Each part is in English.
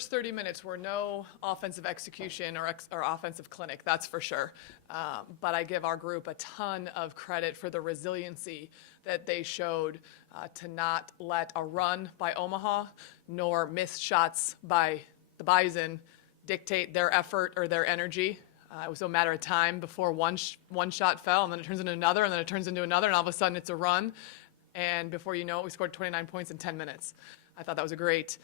first 30 minutes were no offensive execution or offensive clinic, that's for sure. But I give our group a ton of credit for the resiliency that they showed to not let a run by Omaha nor missed shots by the Bison dictate their effort or their energy. It was a matter of time before one shot fell, and then it turns into another, and then it turns into another, and all of a sudden it's a run. And before you know it, we scored 29 points in 10 minutes. I thought that was a great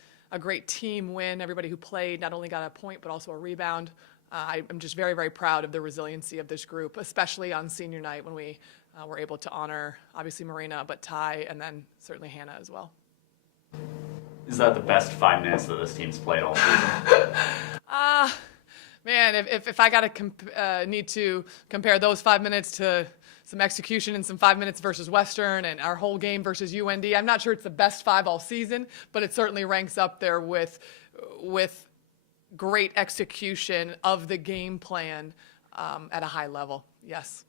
team win. Everybody who played not only got a point, but also a rebound. I'm just very, very proud of the resiliency of this group, especially on senior night when we were able to honor, obviously, Marina, but Ty, and then certainly Hannah as well. Is that the best 5 minutes that this team's played all season? Man, if I got to need to compare those 5 minutes to some execution in some 5 minutes versus Western and our whole game versus UND, I'm not sure it's the best 5 all season, but it certainly ranks up there with great execution of the game plan at a high level. Yes.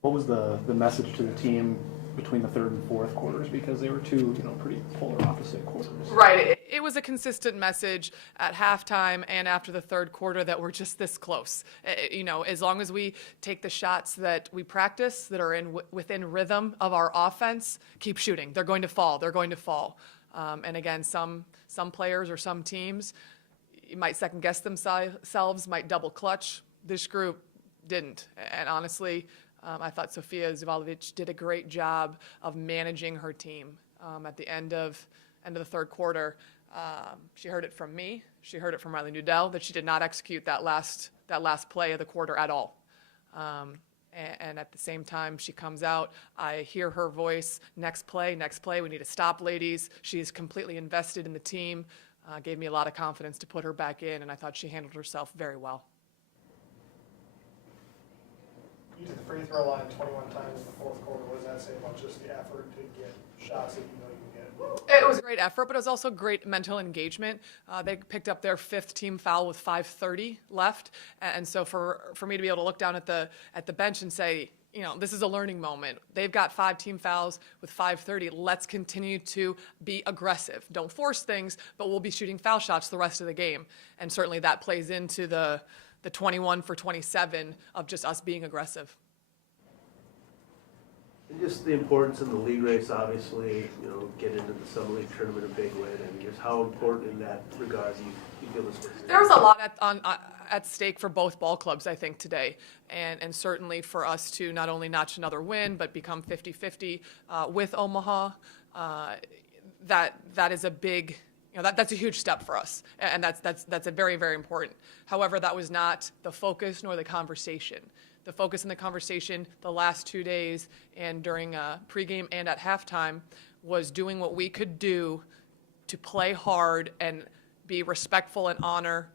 What was the message to the team between the third and fourth quarters? Because they were two, pretty polar opposite quarters. Right. It was a consistent message at halftime and after the third quarter that we're just this close. As long as we take the shots that we practice that are within rhythm of our offense, keep shooting. They're going to fall. They're going to fall. And again, some players or some teams might second guess themselves, might double clutch. This group didn't. And honestly, I thought Sofija Zivaljevic did a great job of managing her team. At the end of the third quarter, she heard it from me. She heard it from Rylee Nudell that she did not execute that last play of the quarter at all. And at the same time, she comes out. I hear her voice. Next play. We need to stop, ladies. She is completely invested in the team. Gave me a lot of confidence to put her back in, and I thought she handled herself very well. You did the free throw line 21 times in the fourth quarter. What does that say about just the effort to get shots that you can get? It was a great effort, but it was also great mental engagement. They picked up their 5th team foul with 5:30 left, and so for me to be able to look down at the bench and say, this is a learning moment. They've got 5 team fouls with 5:30. Let's continue to be aggressive. Don't force things, but we'll be shooting foul shots the rest of the game, and certainly that plays into the 21 for 27 of just us being aggressive. And just the importance in the league race, obviously, get into the Summer League tournament a big win, and just how important in that regard you feel this was. There was a lot at stake for both ball clubs, I think, today, and certainly for us to not only notch another win, but become 50-50 with Omaha. That is a big. That's a huge step for us, and that's a very, very important. However, that was not the focus nor the conversation. The focus in the conversation the last 2 days and during pregame and at halftime was doing what we could do to play hard and be respectful and honor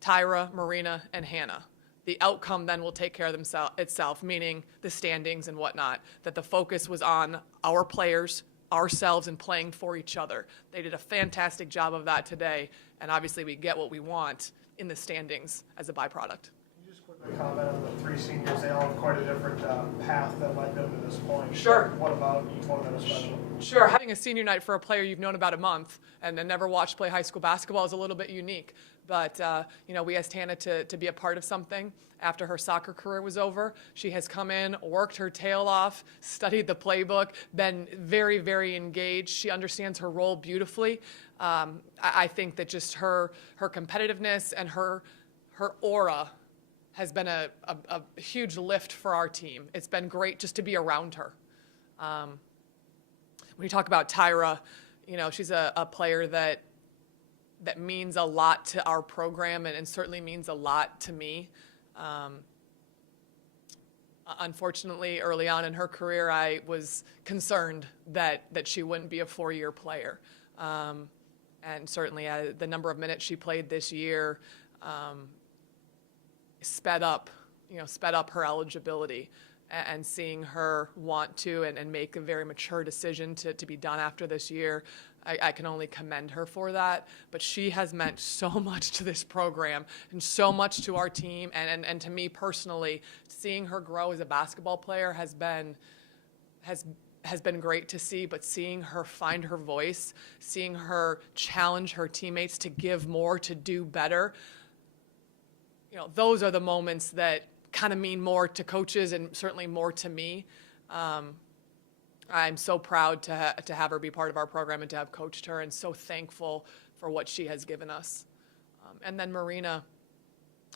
Tyra, Marina, and Hannah. The outcome then will take care of itself, meaning the standings and whatnot, that the focus was on our players, ourselves, and playing for each other. They did a fantastic job of that today, and obviously we get what we want in the standings as a byproduct. Can you just quickly comment on the 3 seniors? They all have quite a different path that led them to this point. Sure. What about each one of them is special? Sure. Having a senior night for a player you've known about a month and then never watched play high school basketball is a little bit unique. But, we asked Hannah to be a part of something after her soccer career was over. She has come in, worked her tail off, studied the playbook, been very, very engaged. She understands her role beautifully. I think that just her competitiveness and her aura has been a huge lift for our team. It's been great just to be around her. When you talk about Tyra, she's a player that means a lot to our program and certainly means a lot to me. Unfortunately, early on in her career, I was concerned that she wouldn't be a 4-year player. And certainly the number of minutes she played this year sped up her eligibility. And seeing her want to and make a very mature decision to be done after this year, I can only commend her for that. But she has meant so much to this program and so much to our team and to me personally. Seeing her grow as a basketball player has has been great to see, but seeing her find her voice, seeing her challenge her teammates to give more, to do better, those are the moments that kind of mean more to coaches and certainly more to me. I'm so proud to have her be part of our program and to have coached her, and so thankful for what she has given us. And then Marina,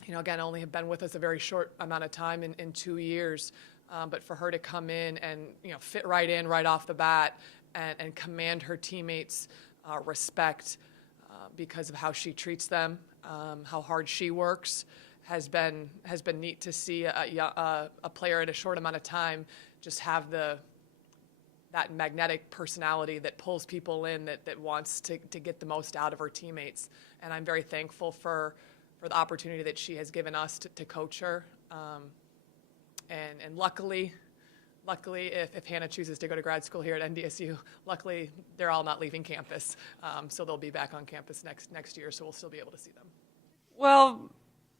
again, only have been with us a very short amount of time in 2 years, but for her to come in and fit right in right off the bat and command her teammates' respect because of how she treats them, how hard she works, has been neat to see a player in a short amount of time just have that magnetic personality that pulls people in, that wants to get the most out of her teammates. And I'm very thankful for the opportunity that she has given us to coach her. And luckily, if Hannah chooses to go to grad school here at NDSU, luckily they're all not leaving campus. So they'll be back on campus next year, so we'll still be able to see them. Well,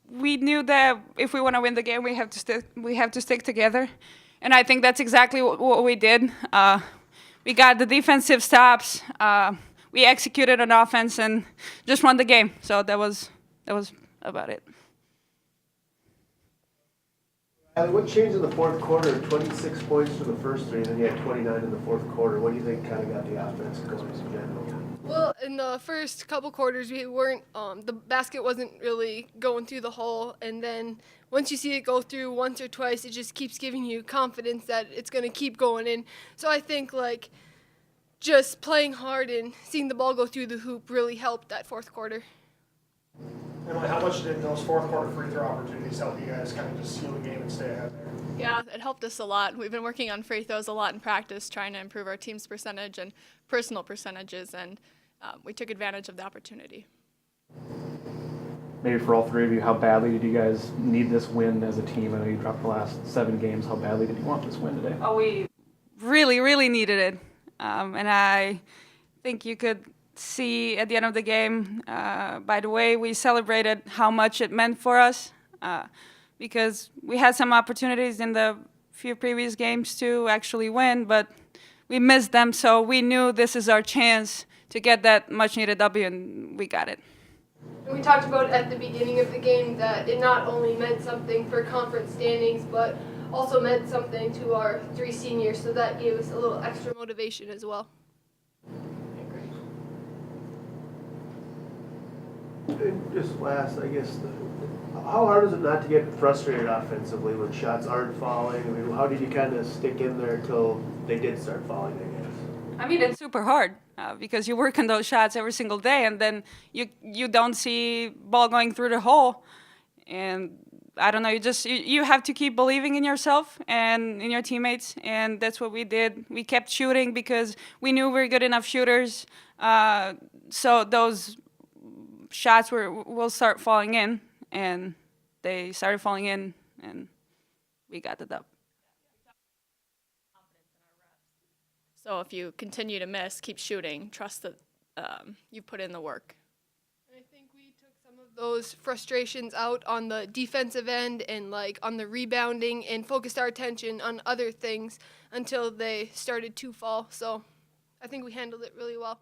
we knew that if we want to win the game, we have to stick together. And I think that's exactly what we did. We got the defensive stops. We executed on offense and just won the game. So that was about it. What changed in the fourth quarter? 26 points for the first three, and then you had 29 in the fourth quarter. What do you think kind of got the offense going in general? Well, in the first couple quarters, we weren't, the basket wasn't really going through the hole. And then once you see it go through once or twice, it just keeps giving you confidence that it's going to keep going in. So I think, just playing hard and seeing the ball go through the hoop really helped that fourth quarter. Emily, how much did those fourth quarter free throw opportunities help you guys kind of just seal the game and stay ahead there? Yeah, it helped us a lot. We've been working on free throws a lot in practice, trying to improve our team's percentage and personal percentages, and we took advantage of the opportunity. Maybe for all three of you, how badly did you guys need this win as a team? I know you dropped the last 7 games. How badly did you want this win today? Oh, we really, really needed it. And I think you could see at the end of the game, by the way we celebrated, how much it meant for us. Because we had some opportunities in the few previous games to actually win, but we missed them. So we knew this is our chance to get that much-needed W, and we got it. And we talked about at the beginning of the game that it not only meant something for conference standings, but also meant something to our 3 seniors, so that gave us a little extra motivation as well. And just last, I guess, how hard is it not to get frustrated offensively when shots aren't falling? I mean, how did you kind of stick in there until they did start falling, I guess? I mean, it's super hard because you work on those shots every single day, and then you don't see ball going through the hole. And I don't know, you have to keep believing in yourself and in your teammates, and that's what we did. We kept shooting because we knew we were good enough shooters. So those shots will start falling in, and they started falling in, and we got the dub. So if you continue to miss, keep shooting, trust that you put in the work. And I think we took some of those frustrations out on the defensive end and on the rebounding, and focused our attention on other things until they started to fall. So I think we handled it really well.